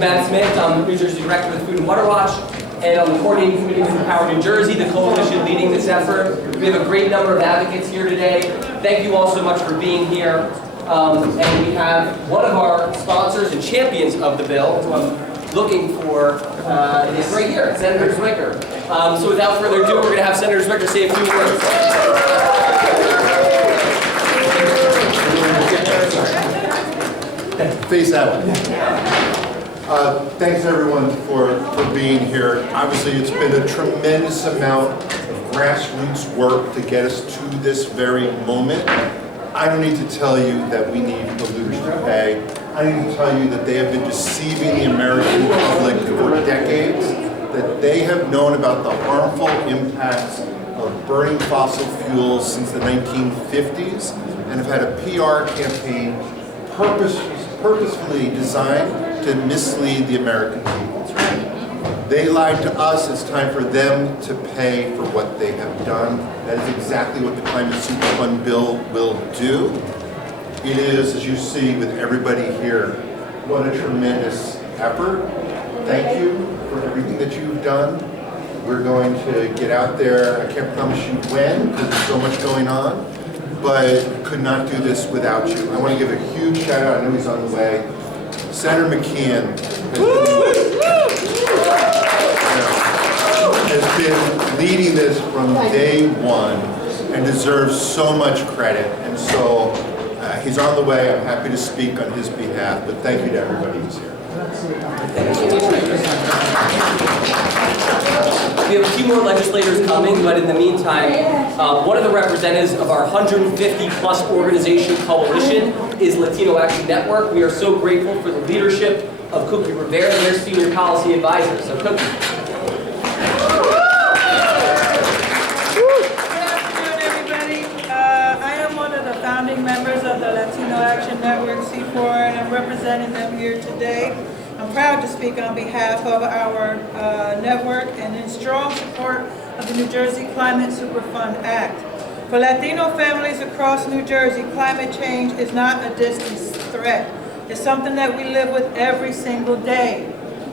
Matt Smith, I'm the New Jersey Director with Food and Water Watch, and on the coordinating committee with Empower New Jersey, the coalition leading this effort. We have a great number of advocates here today. Thank you all so much for being here. And we have one of our sponsors and champions of the bill, who I'm looking for, is right here, Senator Zwicker. So without further ado, we're going to have Senator Zwicker say a few words. Face out. Thanks everyone for being here. Obviously it's been a tremendous amount of grassroots work to get us to this very moment. I don't need to tell you that we need polluters to pay. I need to tell you that they have been deceiving the American public for decades, that they have known about the harmful impacts of burning fossil fuels since the 1950s and have had a PR campaign purposefully designed to mislead the American people. They lied to us. It's time for them to pay for what they have done. That is exactly what the Climate Superfund bill will do. It is, as you see with everybody here, what a tremendous effort. Thank you for everything that you've done. We're going to get out there. I can't promise you when, because there's so much going on, but could not do this without you. I want to give a huge shout out. I know he's on the way. Senator McKeon has been leading this from day one and deserves so much credit. And so he's on the way. I'm happy to speak on his behalf, but thank you to everybody who's here. We have a few more legislators coming, but in the meantime, one of the representatives of our 150-plus organization coalition is Latino Action Network. We are so grateful for the leadership of Cookie Rivera, their senior policy advisor. So, Cookie. Good afternoon, everybody. I am one of the founding members of the Latino Action Network, C4, and I'm representing them here today. I'm proud to speak on behalf of our network and in strong support of the New Jersey Climate Superfund Act. For Latino families across New Jersey, climate change is not a distant threat. It's something that we live with every single day.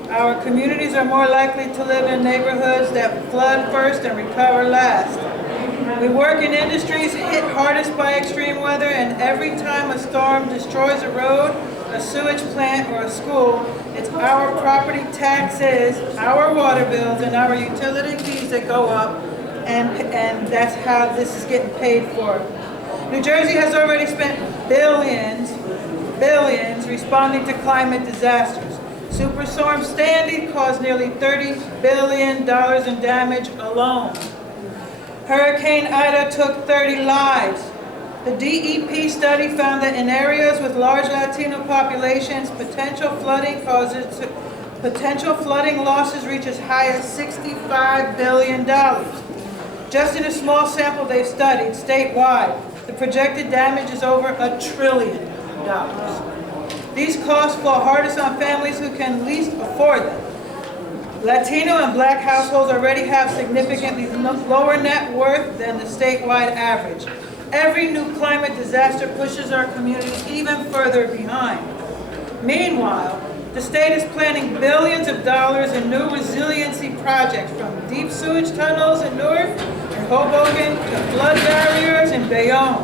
Our communities are more likely to live in neighborhoods that flood first and recover last. We work in industries hit hardest by extreme weather, and every time a storm destroys a road, a sewage plant, or a school, it's our property taxes, our water bills, and our utility fees that go up, and that's how this is getting paid for. New Jersey has already spent billions responding to climate disasters. Superstorm Sandy caused nearly $30 billion in damage alone. Hurricane Ida took 30 lives. The DEP study found that in areas with large Latino populations, potential flooding losses reach as high as $65 billion. Just in a small sample they've studied statewide, the projected damage is over $1 trillion. These costs fall hardest on families who can least afford them. Latino and Black households already have significantly lower net worth than the statewide average. Every new climate disaster pushes our community even further behind. Meanwhile, the state is planning billions of dollars in new resiliency projects, from deep sewage tunnels in Newark and Hoboken to flood barriers in Bayonne,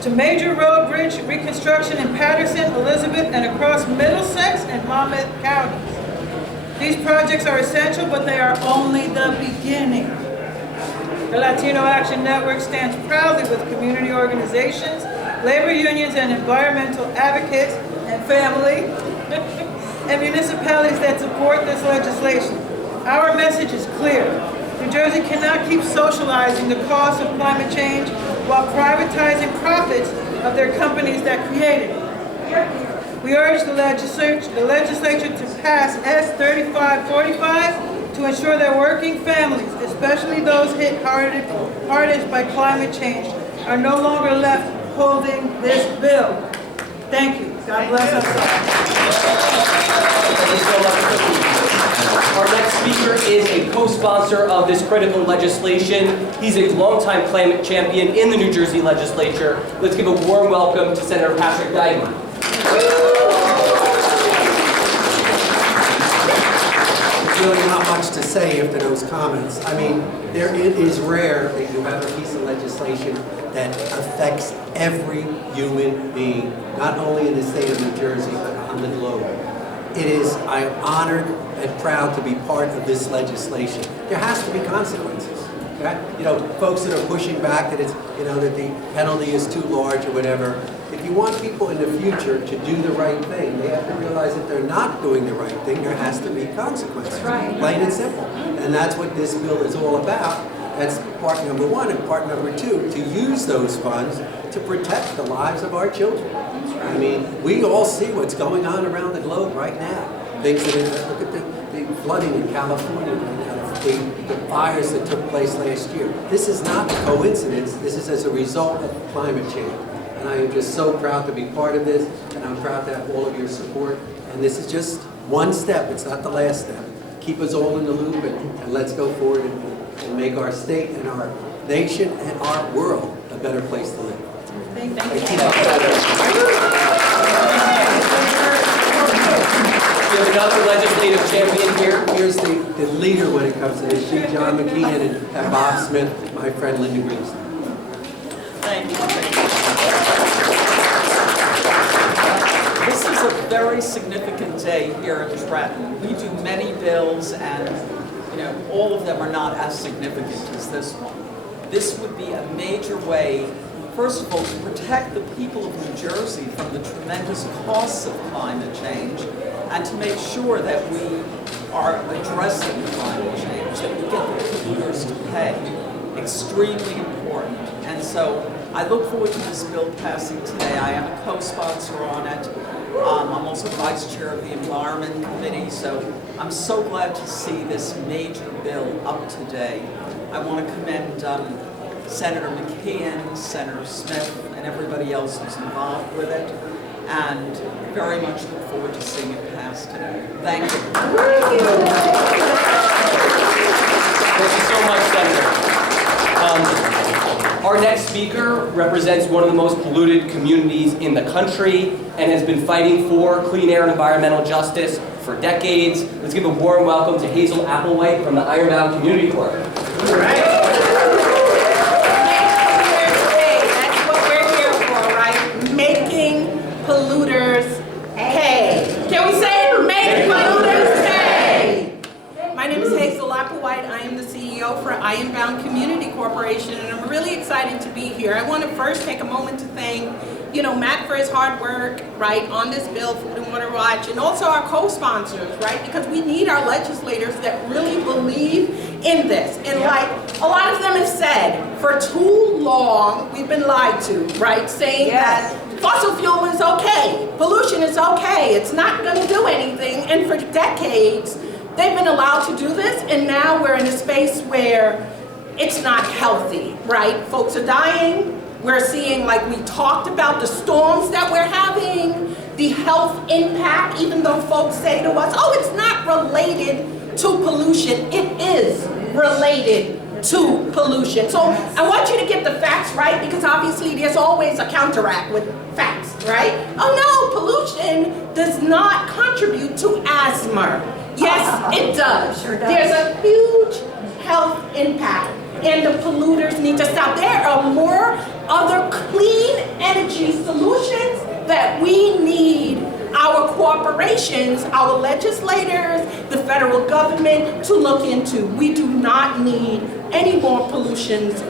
to major road bridge reconstruction in Patterson, Elizabeth, and across Middlesex and Monmouth counties. These projects are essential, but they are only the beginning. The Latino Action Network stands proudly with community organizations, labor unions, and environmental advocates, and family, and municipalities that support this legislation. Our message is clear. New Jersey cannot keep socializing the cost of climate change while privatizing profits of their companies that created it. We urge the legislature to pass S 3545 to ensure that working families, especially those hit hardest by climate change, are no longer left holding this bill. Thank you. God bless us all. Our next speaker is a co-sponsor of this critical legislation. He's a longtime climate champion in the New Jersey legislature. Let's give a warm welcome to Senator Patrick Dyke. really not much to say after those comments. I mean, it is rare that you have a piece of legislation that affects every human being, not only in the state of New Jersey, but on the globe. I'm honored and proud to be part of this legislation. There has to be consequences. Okay? You know, folks that are pushing back that it's, you know, that the penalty is too large or whatever. If you want people in the future to do the right thing, they have to realize that they're not doing the right thing. There has to be consequences. Right. Plain and simple. And that's what this bill is all about. That's part number one. And part number two, to use those funds to protect the lives of our children. I mean, we all see what's going on around the globe right now. Things that look at the flooding in California right now, the fires that took place last year. This is not a coincidence. This is as a result of climate change. And I am just so proud to be part of this, and I'm proud to have all of your support. And this is just one step. It's not the last step. Keep us all in the loop, and let's go forward and make our state and our nation and our world a better place to live. Thank you. We have another legislative champion here. Here's the leader when it comes to this, John McKeon and Bob Smith, my friend Linda Greenstein. Thank you. This is a very significant day here in Trenton. We do many bills, and you know, all of them are not as significant as this one. This would be a major way, first of all, to protect the people of New Jersey from the tremendous costs of climate change, and to make sure that we are addressing climate change, that we get the polluters to pay. Extremely important. And so I look forward to this bill passing today. I am a co-sponsor on it. I'm also vice chair of the Environment Committee, so I'm so glad to see this major bill up today. I want to commend Senator McKeon, Senator Smith, and everybody else who's involved with it, and very much look forward to seeing it pass today. Thank you. Thank you so much, Senator. Our next speaker represents one of the most polluted communities in the country and has been fighting for clean air and environmental justice for decades. Let's give a warm welcome to Hazel Applewhite from the Ironbound Community Corps. All right. That's what we're here for, right? Making polluters pay. Can we say it? Make polluters pay. My name is Hazel Applewhite. I am the CEO for Ironbound Community Corporation, and I'm really excited to be here. I want to first take a moment to thank, you know, Matt for his hard work, right, on this bill, Food and Water Watch, and also our co-sponsors, right, because we need our legislators that really believe in this. And like a lot of them have said, for too long, we've been lied to, right, saying that fossil fuel is okay, pollution is okay, it's not going to do anything, and for decades, they've been allowed to do this, and now we're in a space where it's not healthy, right? Folks are dying. We're seeing, like we talked about, the storms that we're having, the health impact, even though folks say to us, oh, it's not related to pollution. It is related to pollution. So I want you to get the facts right, because obviously there's always a counteract with facts, right? Oh no, pollution does not contribute to asthma. Yes, it does. Sure does. There's a huge health impact, and the polluters need to stop. There are more other clean energy solutions that we need our corporations, our legislators, the federal government to look into. We do not need any more pollutions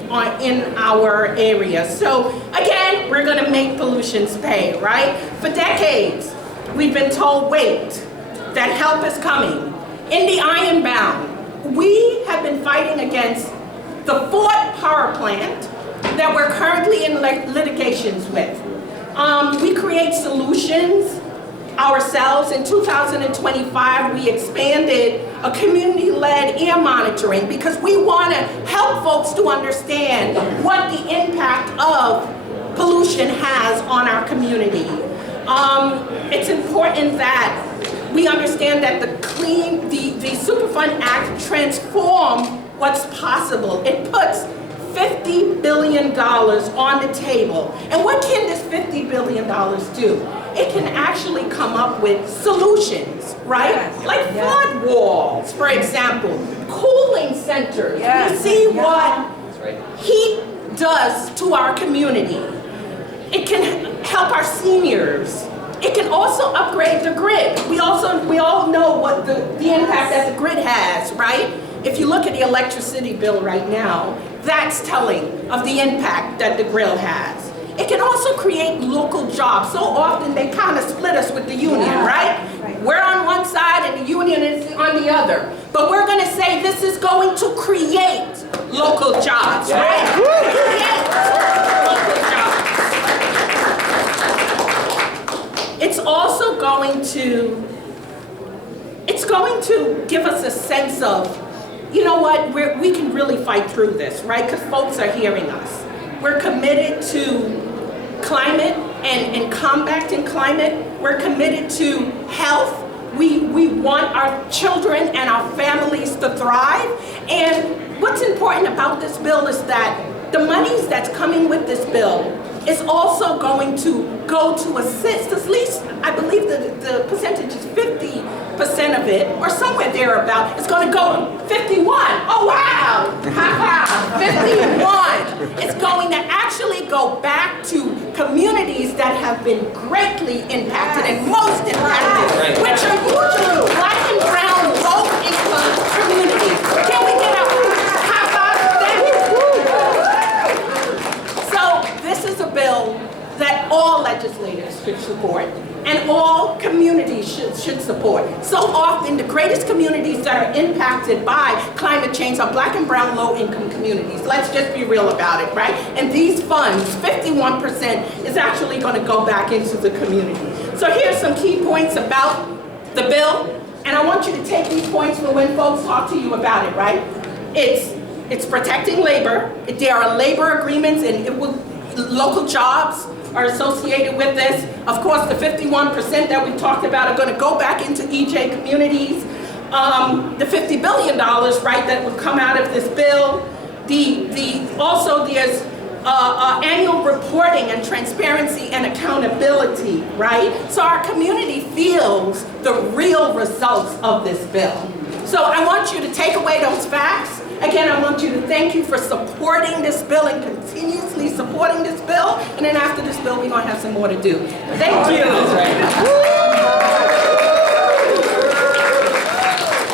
in our area. So again, we're gonna make pollutions pay, right? For decades, we've been told, wait, that help is coming. In the Ironbound, we have been fighting against the Fort power plant that we're currently in litigations with. We create solutions ourselves. In 2025, we expanded a community-led air monitoring because we want to help folks to understand what the impact of pollution has on our community. It's important that we understand that the Superfund Act transforms what's possible. It puts $50 billion on the table. And what can this $50 billion do? It can actually come up with solutions, right? Like flood walls, for example, cooling centers. Yes. You see what That's right. heat does to our community. It can help our seniors. It can also upgrade the grid. We all know what the impact that the grid has, right? If you look at the electricity bill right now, that's telling of the impact that the grid has. It can also create local jobs. So often they kind of split us with the union, right? We're on one side and the union is on the other. But we're going to say this is going to create local jobs, right? Create local jobs. It's also going to give us a sense of, you know what, we can really fight through this, right? Because folks are hearing us. We're committed to climate and combating climate. We're committed to health. We want our children and our families to thrive. And what's important about this bill is that the monies that's coming with this bill is also going to go to assist, at least I believe the percentage is 50% of it, or somewhere thereabout. It's going to go 51. Oh wow! 51. It's going to actually go back to communities that have been greatly impacted and most impacted, which are usually Black and brown, low-income communities. Can we get a high five? So this is a bill that all legislators should support and all communities should support. So often the greatest communities that are impacted by climate change are Black and brown low-income communities. Let's just be real about it, right? And these funds, 51%, is actually going to go back into the community. So here's some key points about the bill, and I want you to take these points for when folks talk to you about it, right? It's protecting labor. There are labor agreements and local jobs are associated with this. Of course, the 51% that we talked about are going to go back into EJ communities. The $50 billion, right, that would come out of this bill. Also there's annual reporting and transparency and accountability, right? So our community feels the real results of this bill. So I want you to take away those facts. Again, I want you to thank you for supporting this bill and continuously supporting this bill. And then after this bill, we're going to have some more to do. Thank you.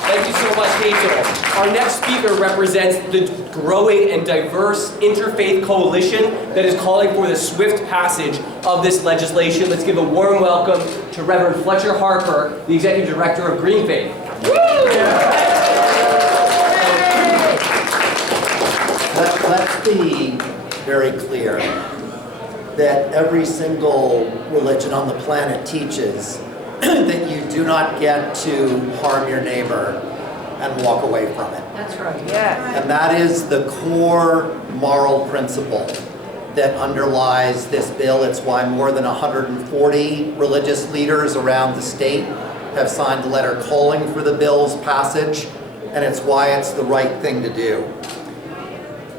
Thank you so much, Hazel. Our next speaker represents the growing and diverse interfaith coalition that is calling for the swift passage of this legislation. Let's give a warm welcome to Reverend Fletcher Harper, the Executive Director of Green Faith. Let's be very clear that every single religion on the planet teaches that you do not get to harm your neighbor and walk away from it. That's right, yeah. And that is the core moral principle that underlies this bill. It's why more than 140 religious leaders around the state have signed a letter calling for the bill's passage, and it's why it's the right thing to do.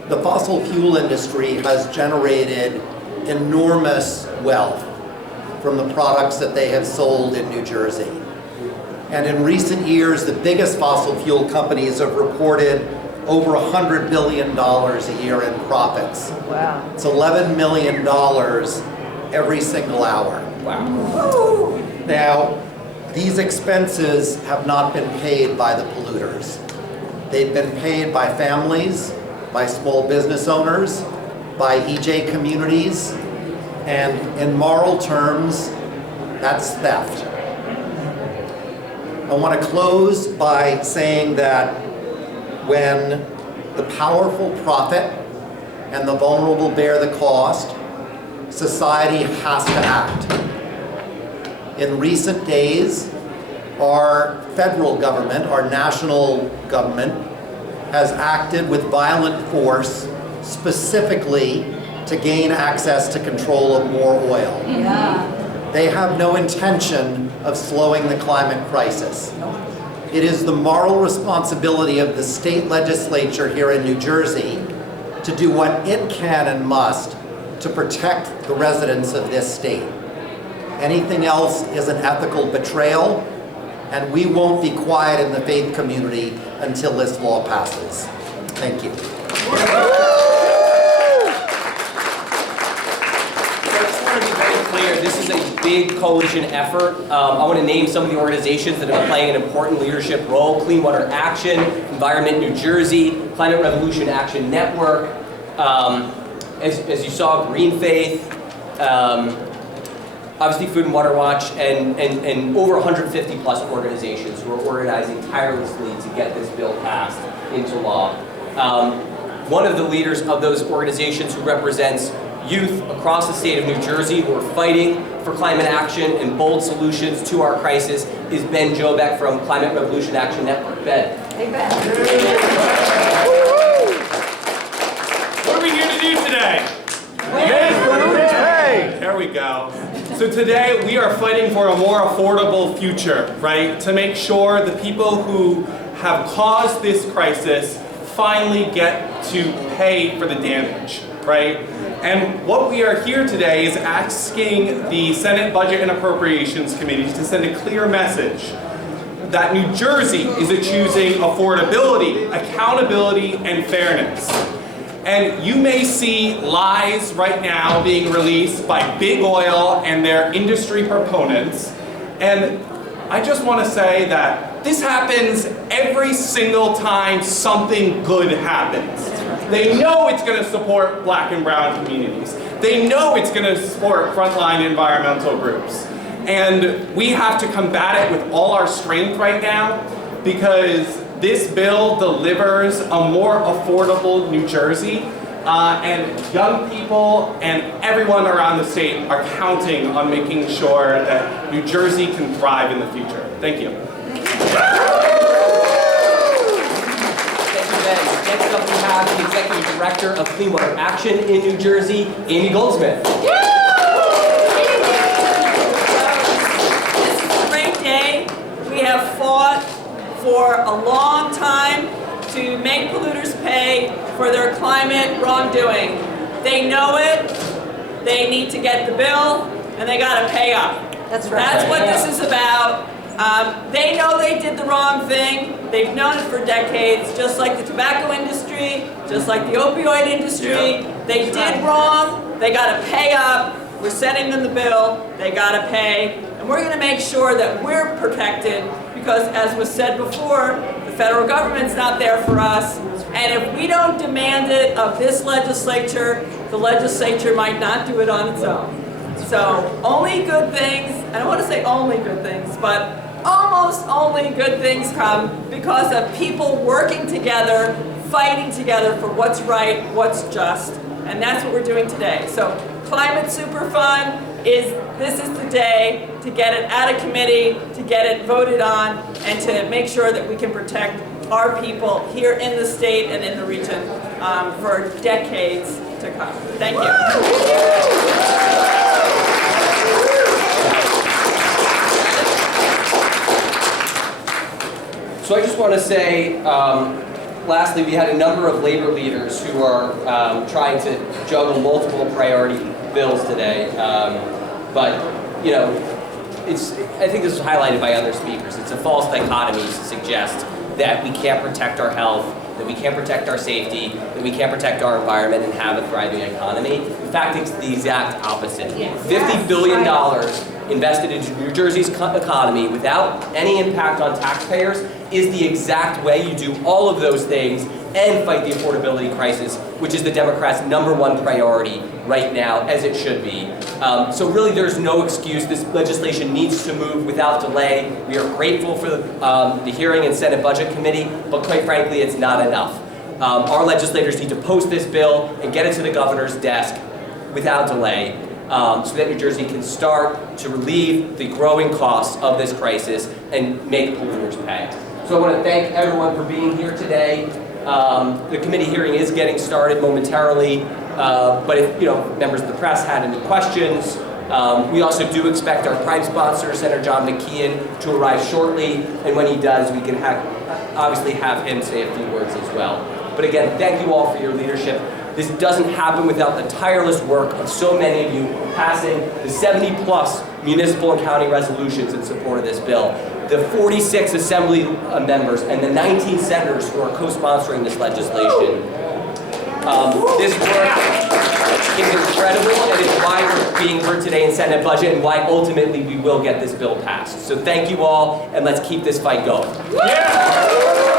The fossil fuel industry has generated enormous wealth from the products that they have sold in New Jersey. And in recent years, the biggest fossil fuel companies have reported over $100 billion a year in profits. Wow. It's $11 million every single hour. Wow. Now, these expenses have not been paid by the polluters. They've been paid by families, by small business owners, by EJ communities, and in moral terms, that's theft. I want to close by saying that when the powerful profit and the vulnerable bear the cost, society has to act. In recent days, our federal government, our national government, has acted with violent force specifically to gain access to control of more oil. Yeah. They have no intention of slowing the climate crisis. It is the moral responsibility of the state legislature here in New Jersey to do what it can and must to protect the residents of this state. Anything else is an ethical betrayal, and we won't be quiet in the faith community until this law passes. Thank you. This is a big coalition effort. I want to name some of the organizations that are playing an important leadership role: Clean Water Action, Environment New Jersey, Climate Revolution Action Network, as you saw, Green Faith, obviously Food and Water Watch, and over 150 plus organizations who are organizing tirelessly to get this bill passed into law. One of the leaders of those organizations who represents youth across the state of New Jersey who are fighting for climate action and bold solutions to our crisis is Ben Jobeck from Climate Revolution Action Network. Ben. Hey, Ben. What are we here to do today? There we go. So today we are fighting for a more affordable future, right? To make sure the people who have caused this crisis finally get to pay for the damage, right? And what we are here today is asking the Senate Budget and Appropriations Committee to send a clear message that New Jersey is choosing affordability, accountability, and fairness. And you may see lies right now being released by big oil and their industry proponents. And I just want to say that this happens every single time something good happens. They know it's going to support black and brown communities. They know it's going to support frontline environmental groups. And we have to combat it with all our strength right now, because this bill delivers a more affordable New Jersey, and young people and everyone around the state are counting on making sure that New Jersey can thrive in the future. Thank you. Next up we have the Executive Director of Clean Water Action in New Jersey, Amy Goldsmith. This is a great day. We have fought for a long time to make polluters pay for their climate wrongdoing. They know it, they need to get the bill, and they gotta pay up. That's right. That's what this is about. They know they did the wrong thing. They've known it for decades, just like the tobacco industry, just like the opioid industry. They did wrong, they gotta pay up. We're sending them the bill, they gotta pay. And we're gonna make sure that we're protected, because as was said before, the federal government's not there for us. And if we don't demand it of this legislature, the legislature might not do it on its own. So only good things, I don't want to say only good things, but almost only good things come because of people working together, fighting together for what's right, what's just, and that's what we're doing today. So Climate Superfund this is the day to get it out of committee, to get it voted on, and to make sure that we can protect our people here in the state and in the region for decades to come. Thank you. So I just want to say, lastly, we had a number of labor leaders who are trying to juggle multiple priority bills today. But, you know, I think this was highlighted by other speakers. It's a false dichotomy to suggest that we can't protect our health, that we can't protect our safety, that we can't protect our environment and have a thriving economy. In fact, it's the exact opposite. $50 billion invested into New Jersey's economy without any impact on taxpayers is the exact way you do all of those things and fight the affordability crisis, which is the Democrats' #1 priority right now, as it should be. So really there's no excuse. This legislation needs to move without delay. We are grateful for the hearing in Senate Budget Committee, but quite frankly, it's not enough. Our legislators need to post this bill and get it to the governor's desk without delay, so that New Jersey can start to relieve the growing costs of this crisis and make polluters pay. So I want to thank everyone for being here today. The committee hearing is getting started momentarily, but if members of the press had any questions, we also do expect our prime sponsor, Senator John McKeon, to arrive shortly, and when he does, we can obviously have him say a few words as well. But again, thank you all for your leadership. This doesn't happen without the tireless work of so many of you passing the 70+ municipal and county resolutions in support of this bill. the 46 Assembly members, and the 19 senators who are co-sponsoring this legislation. This work is incredible, and it's why we're being heard today in Senate budget, and why ultimately we will get this bill passed. So thank you all, and let's keep this fight going. Yeah.